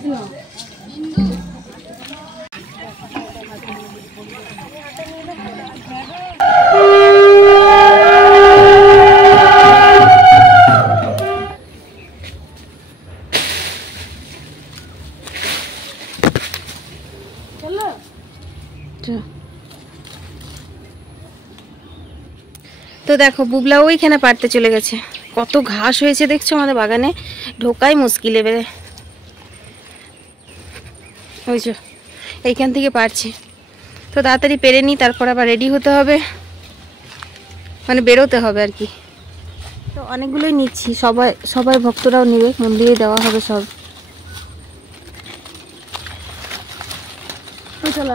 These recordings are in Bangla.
তো দেখো বুবলা ওইখানে পাড়তে চলে গেছে। কত ঘাস হয়েছে দেখছো আমাদের বাগানে, ঢোকাই মুশকিল এবারে। বুঝছো, এইখান থেকে পারছি। তো তাড়াতাড়ি পেরে নিই, তারপর আবার রেডি হতে হবে, মানে বেরোতে হবে আর কি। তো অনেকগুলোই নিচ্ছি, সবাই ভক্তরাও নেবে, মন্দিরে দেওয়া হবে সব। চল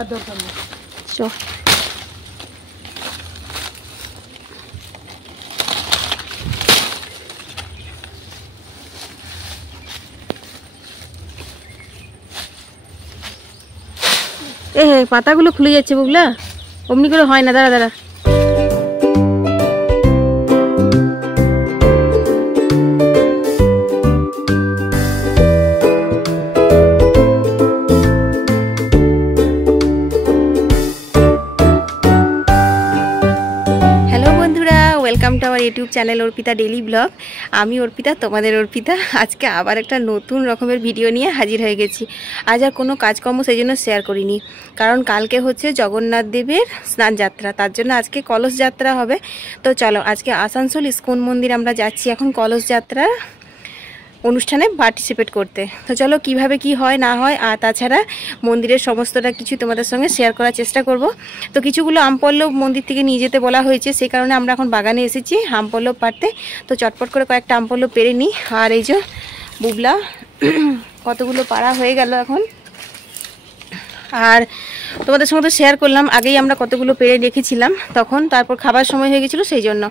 পাতাগুলো খুলে যাচ্ছে বুবলা, অমনি করে হয় না, দাঁড়া দাঁড়া। Welcome to our YouTube channel Arpita daily blog. আমি অর্পিতা, তোমাদের অর্পিতা। আজকে আবার একটা নতুন রকমের ভিডিও নিয়ে হাজির হয়ে গেছি। আজ আর কোনো কাজকর্ম সেই জন্য শেয়ার করিনি, কারণ কালকে হচ্ছে জগন্নাথ দেবের স্নান যাত্রা, তার জন্য আজকে কলস যাত্রা হবে। তো চলো আজকে আসানসোল ইস্কন মন্দির আমরা যাচ্ছি এখন কলস যাত্রা অনুষ্ঠানে পার্টিসিপেট করতে। তো চলো কিভাবে কি হয় না হয়, আর তাছাড়া মন্দিরের সমস্তটা কিছু তোমাদের সঙ্গে শেয়ার করার চেষ্টা করব। তো কিছুগুলো আমপল্লব মন্দির থেকে নিয়ে যেতে বলা হয়েছে, সেই কারণে আমরা এখন বাগানে এসেছি আমপল্লব পাড়তে। তো চটপট করে কয়েকটা আমপল্লব পেরে নিই। আর এই যে বুবলা কতগুলো পাড়া হয়ে গেল এখন, আর তোমাদের সঙ্গে তো শেয়ার করলাম আগেই আমরা কতগুলো পেরে রেখেছিলাম তখন, তারপর খাবার সময় হয়ে গেছিলো সেই জন্য।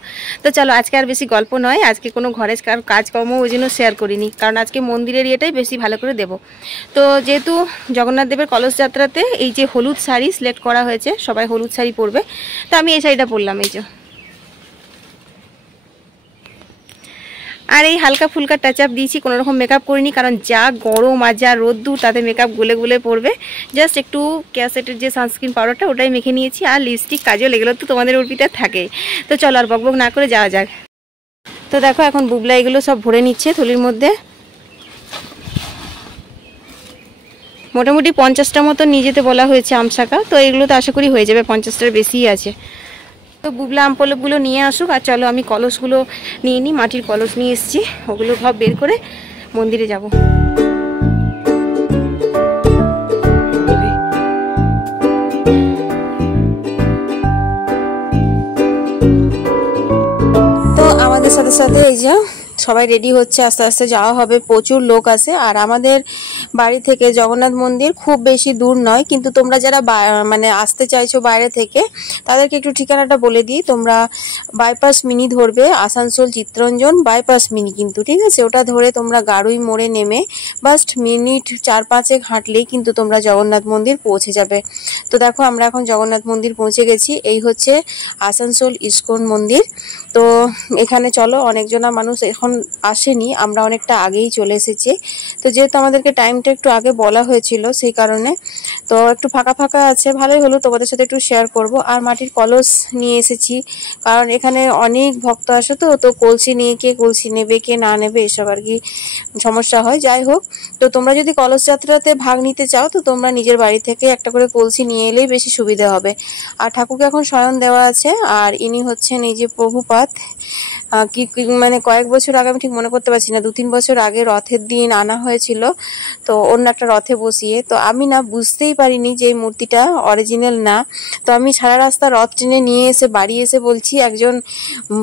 তো চলো আজকে আর বেশি গল্প নয়, আজকে কোনো ঘরের কাজকর্ম ওই জন্য শেয়ার করিনি, কারণ আজকে মন্দিরের ইয়েটাই বেশি ভালো করে দেব। তো যেহেতু জগন্নাথ দেবের কলস যাত্রাতে এই যে হলুদ শাড়ি সিলেক্ট করা হয়েছে, সবাই হলুদ শাড়ি পরবে, তো আমি এই শাড়িটা পরলাম। এই যে আর এই হালকা ফুলকা টাচ আপ দিয়েছি, কোনো রকম মেকআপ করিনি, কারণ যা গরম আর যা রোদ্দুর তাতে মেকআপ গুলে গুলে পড়বে। জাস্ট একটু ক্যাসেটের যে সানস্ক্রিন পাউডারটা ওটাই মেখে নিয়েছি, আর লিপস্টিক কাজল এগুলো তো তোমাদের অর্পিতা থাকে। তো চলো আর বকবক না করে যাওয়া যাক। তো দেখো এখন বুবলা এগুলো সব ভরে নিচ্ছে থলির মধ্যে। মোটামুটি 50টা মতো নিয়ে যেতে বলা হয়েছে আমশাকা, তো এগুলো তো আশা করি হয়ে যাবে, 50টার বেশিই আছে। তো বুবলা আমপল্লবগুলো নিয়ে আসুক, আর চলো আমি কলসগুলো নিয়ে নিই। মাটির কলস নিয়ে এসেছি, ওগুলো সব বের করে মন্দিরে যাব। তো আমাদের সাথে সাথে এই যে সবাই রেডি হচ্ছে, আস্তে আস্তে যাওয়া হবে। প্রচুর লোক আছে, আর আমাদের বাড়ি থেকে জগন্নাথ মন্দির খুব বেশি দূর নয়, কিন্তু তোমরা যারা মানে আসতে চাইছো বাইরে থেকে তাদেরকে একটু ঠিকানাটা বলে দিই। তোমরা বাইপাস মিনি ধরবে, আসানসোল চিত্তরঞ্জন বাইপাস মিনি, কিন্তু ঠিক আছে, ওটা ধরে তোমরা গাড়ুই মোড়ে নেমে বাস্ট মিনিট 4-5 হাঁটলেই কিন্তু তোমরা জগন্নাথ মন্দির পৌঁছে যাবে। তো দেখো আমরা এখন জগন্নাথ মন্দির পৌঁছে গেছি। এই হচ্ছে আসানসোল ইস্কন মন্দির। তো এখানে চলো, অনেকজনা মানুষ এখন আসেনি, আমরা অনেকটা আগেই চলে এসেছি। তো যেহেতু আমাদেরকে টাইমটা একটু আগে বলা হয়েছিল সেই কারণে তো একটু ফাঁকা ফাঁকা আছে, ভালোই হলো তোমাদের সাথে একটু শেয়ার করব। আর মাটির কলস নিয়ে এসেছি, কারণ এখানে অনেক ভক্ত আসে, তো কলসি নিয়ে কে কলসি নেবে কে না নেবে এসব আর কি সমস্যা হয়। যাই হোক, তো তোমরা যদি কলস যাত্রাতে ভাগ নিতে চাও তো তোমরা নিজের বাড়ি থেকে একটা করে কলসি নিয়ে এলেই বেশি সুবিধা হবে। আর ঠাকুরকে এখন শয়ন দেওয়া আছে, আর ইনি হচ্ছেন এই যে প্রভুপাদ। কি মানে কয়েক বছর আগে, আমি ঠিক মনে করতে পারছি না, 2-3 বছর আগে রথের দিন আনা হয়েছিল, তো অন্য একটা রথে বসিয়ে। তো আমি না বুঝতেই পারিনি যে এই মূর্তিটা অরিজিনাল না। তো আমি সারা রাস্তা রথ টেনে নিয়ে এসে বাড়ি এসে বলছি, একজন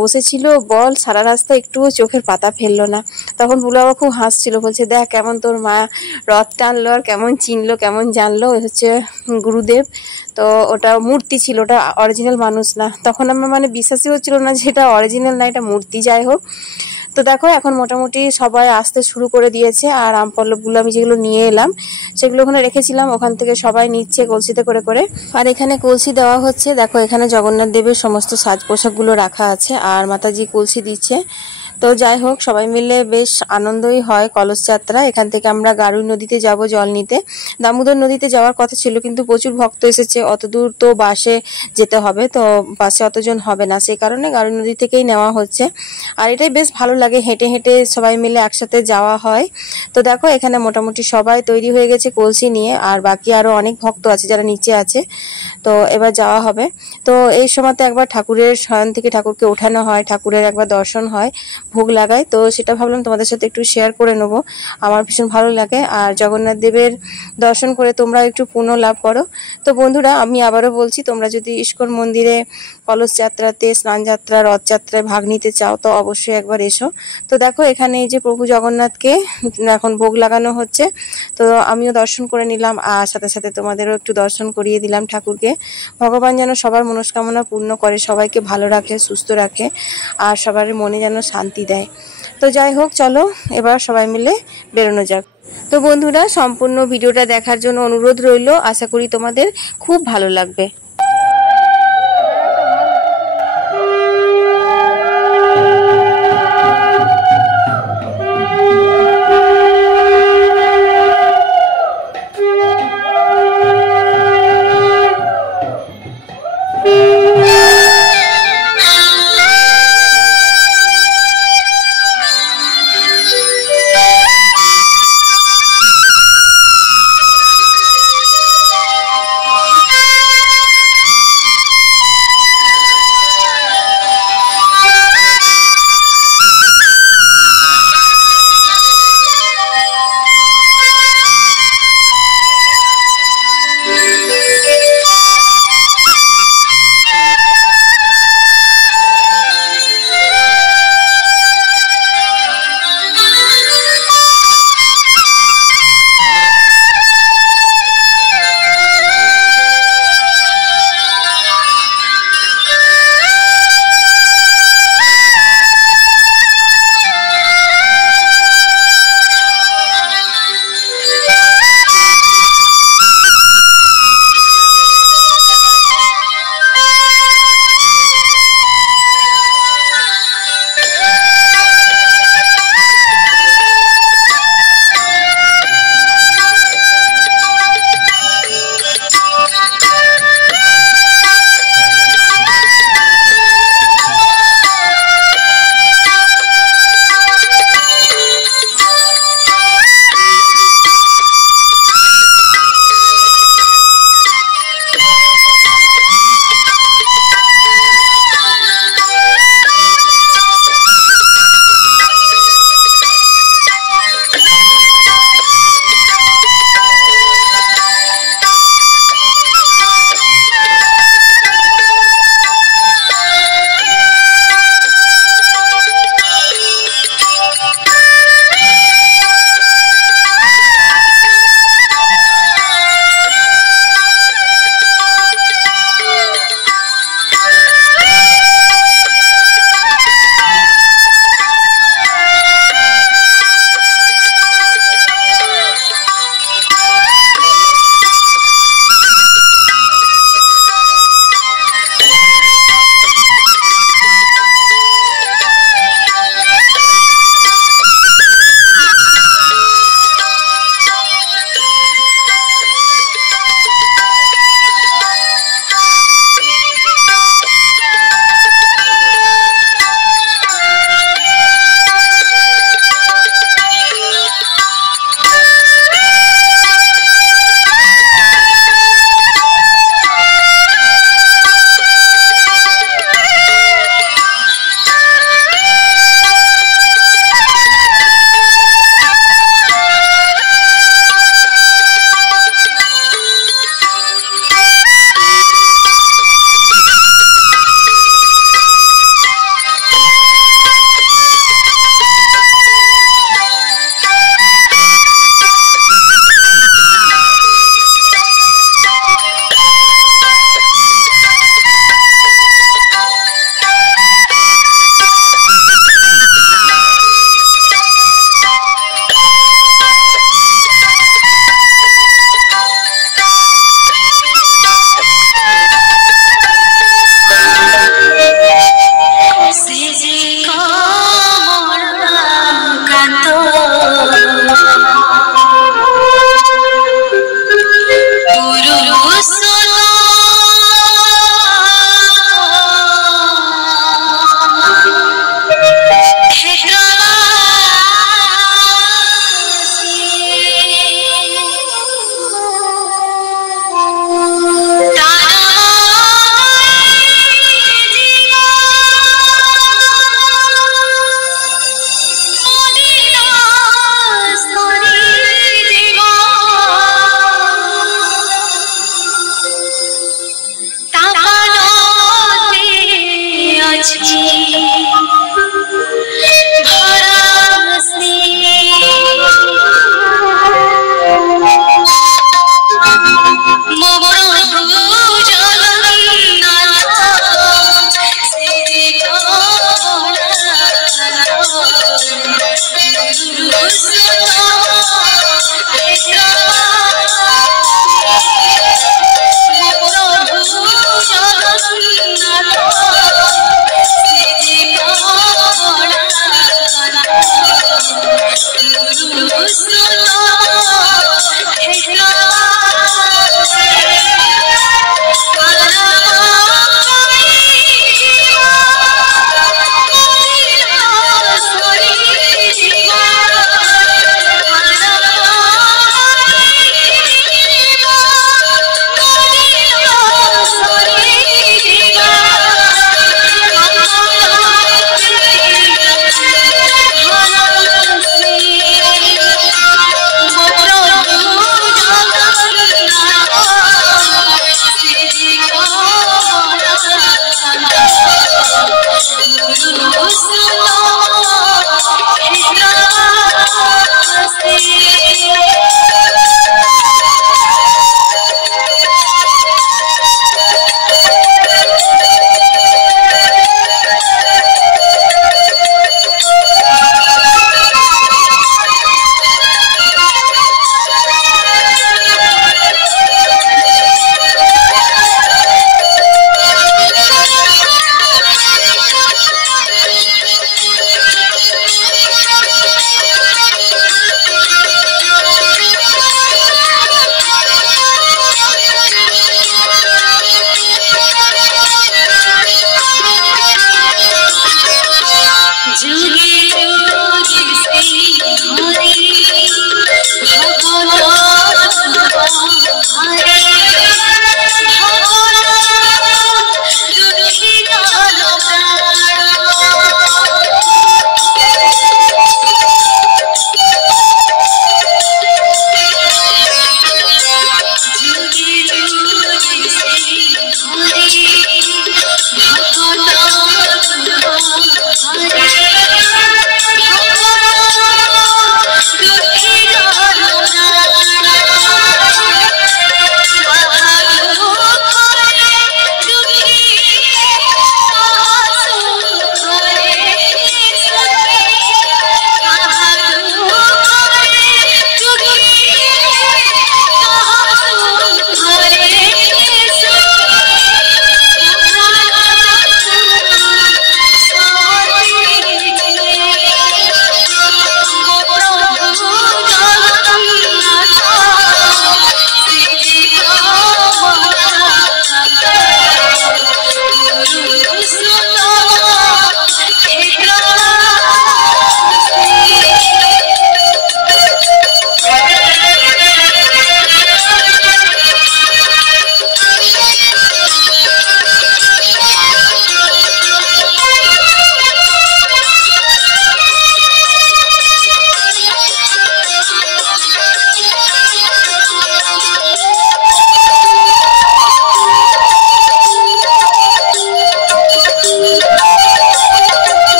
বসেছিল বল সারা রাস্তা একটুও চোখের পাতা ফেললো না। তখন বুলা বাবা খুব হাসছিল, বলছে দেখ কেমন তোর মা রথ টানলো আর কেমন চিনলো কেমন জানলো, হচ্ছে গুরুদেব। তো ওটা মূর্তি ছিল, ওটা অরিজিনাল মানুষ না। তখন আমার মানে বিশ্বাসই হচ্ছিল না যে এটা অরিজিনাল না, এটা মূর্তি। যাই হোক, তো দেখো এখন মোটামুটি সবাই আসতে শুরু করে দিয়েছে, আর আমপল্লবগুলো আমি যেগুলো নিয়ে এলাম সেগুলো ওখানে রেখেছিলাম, ওখান থেকে সবাই নিচ্ছে কলসিতে করে করে। আর এখানে কলসি দেওয়া হচ্ছে, দেখো এখানে জগন্নাথ দেবের সমস্ত সাজ পোশাকগুলো রাখা আছে, আর মাতাজি কলসি দিচ্ছে। তো যাই হোক, সবাই মিলে বেশ আনন্দই হয় কলস যাত্রা। এখান থেকে আমরা গারুই নদীতে যাব জল নিতে। দামোদর নদীতে যাওয়ার কথা ছিল, কিন্তু প্রচুর ভক্ত এসেছে, অত দূর তো বাসে যেতে হবে, তো বাসে অতজন হবে না, সেই কারণে গারুই নদী থেকেই নেওয়া হচ্ছে। আর এটাই বেশ ভালো লাগে, হেঁটে হেঁটে সবাই মিলে একসাথে যাওয়া হয়। তো দেখো এখানে মোটামুটি সবাই তৈরি হয়ে গেছে কলসি নিয়ে, আর বাকি আরো অনেক ভক্ত আছে যারা নিচে আছে। তো এবার যাওয়া হবে। তো এই সময়তে একবার ঠাকুরের শয়ন থেকে ঠাকুরকে ওঠানো হয়, ঠাকুরের একবার দর্শন হয়, ভোগ লাগায়। তো সেটা ভাবলাম তোমাদের সাথে একটু শেয়ার করে নেবো, আমার ভীষণ ভালো লাগে। আর জগন্নাথ দেবের দর্শন করে তোমরা একটু পুণ্য লাভ করো। তো বন্ধুরা, আমি আবারও বলছি, তোমরা যদি ইস্কন মন্দিরে কলস যাত্রাতে, স্নান যাত্রা, রথযাত্রায় ভাগ নিতে চাও তো অবশ্যই একবার এসো। তো দেখো এখানে এই যে প্রভু জগন্নাথকে এখন ভোগ লাগানো হচ্ছে, তো আমিও দর্শন করে নিলাম, আর সাথে সাথে তোমাদেরও একটু দর্শন করিয়ে দিলাম ঠাকুরকে। ভগবান যেন সবার মনস্কামনা পূর্ণ করে, সবাইকে ভালো রাখে, সুস্থ রাখে, আর সবার মনে যেন শান্তি দেয়। তো যাই হোক, চলো এবার সবাই মিলে বেরোনো যাক। তো বন্ধুরা, সম্পূর্ণ ভিডিওটা দেখার জন্য অনুরোধ রইল, আশা করি তোমাদের খুব ভালো লাগবে।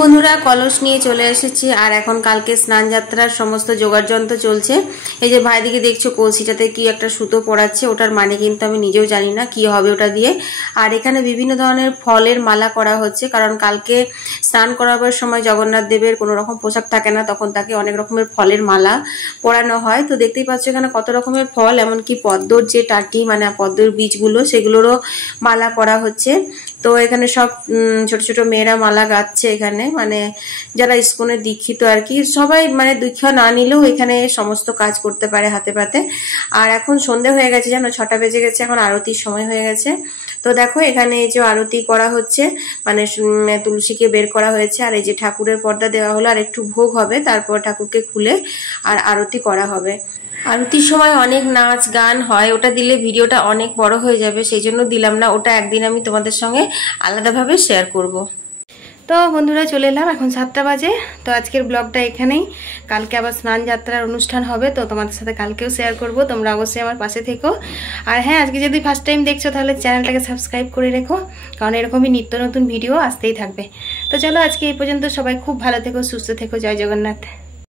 বন্ধুরা কলস নিয়ে চলে এসেছি আর এখন কালকে স্নান যাত্রার সমস্ত জোগাড় যন্ত্র চলছে। এই যে ভাইদিকে দেখছো কলসিটাতে কি একটা সুতো পড়াচ্ছে, ওটার মানে কিন্তু আমি নিজেও জানি না কি হবে ওটা দিয়ে। আর এখানে বিভিন্ন ধরনের ফলের মালা করা হচ্ছে, কারণ কালকে স্নান করাবার সময় জগন্নাথ দেবের কোনো রকম পোশাক থাকে না, তখন তাকে অনেক রকমের ফলের মালা পরানো হয়। তো দেখতেই পাচ্ছ এখানে কত রকমের ফল, এমনকি পদ্মর যে টাটি মানে পদ্মর বীজগুলো সেগুলোরও মালা করা হচ্ছে। তো এখানে সব ছোট ছোট মেয়েরা মালা গাচ্ছে, এখানে মানে যারা ইস্কনের দীক্ষিত আর কি, সবাই মানে দীক্ষা না নিলেও এখানে সমস্ত কাজ করতে পারে হাতে পাতে। আর এখন সন্ধে হয়ে গেছে, জানো 6টা বেজে গেছে, এখন আরতির সময় হয়ে গেছে। তো দেখো এখানে এই যে আরতি করা হচ্ছে, মানে তুলসীকে বের করা হয়েছে, আর এই যে ঠাকুরের পর্দা দেওয়া হলো, আর একটু ভোগ হবে, তারপর ঠাকুরকে খুলে আর আরতি করা হবে। আরতির সময় অনেক নাচ গান হয়, ওটা দিলে ভিডিওটা অনেক বড় হয়ে যাবে, সেই জন্য দিলাম না, ওটা একদিন আমি তোমাদের সঙ্গে আলাদাভাবে শেয়ার করব। তো বন্ধুরা চলে এলাম, এখন 7টা বাজে। তো আজকের ব্লগটা এখানেই, কালকে আবার স্নান যাত্রার অনুষ্ঠান হবে, তো তোমাদের সাথে কালকেও শেয়ার করব, তোমরা অবশ্যই আমার পাশে থেকো। আর হ্যাঁ, আজকে যদি ফার্স্ট টাইম দেখছো তাহলে চ্যানেলটাকে সাবস্ক্রাইব করে রেখো, কারণ এরকমই নিত্য নতুন ভিডিও আসতেই থাকবে। তো চলো আজকে এই পর্যন্ত, সবাই খুব ভালো থেকো, সুস্থ থেকো, জয় জগন্নাথ।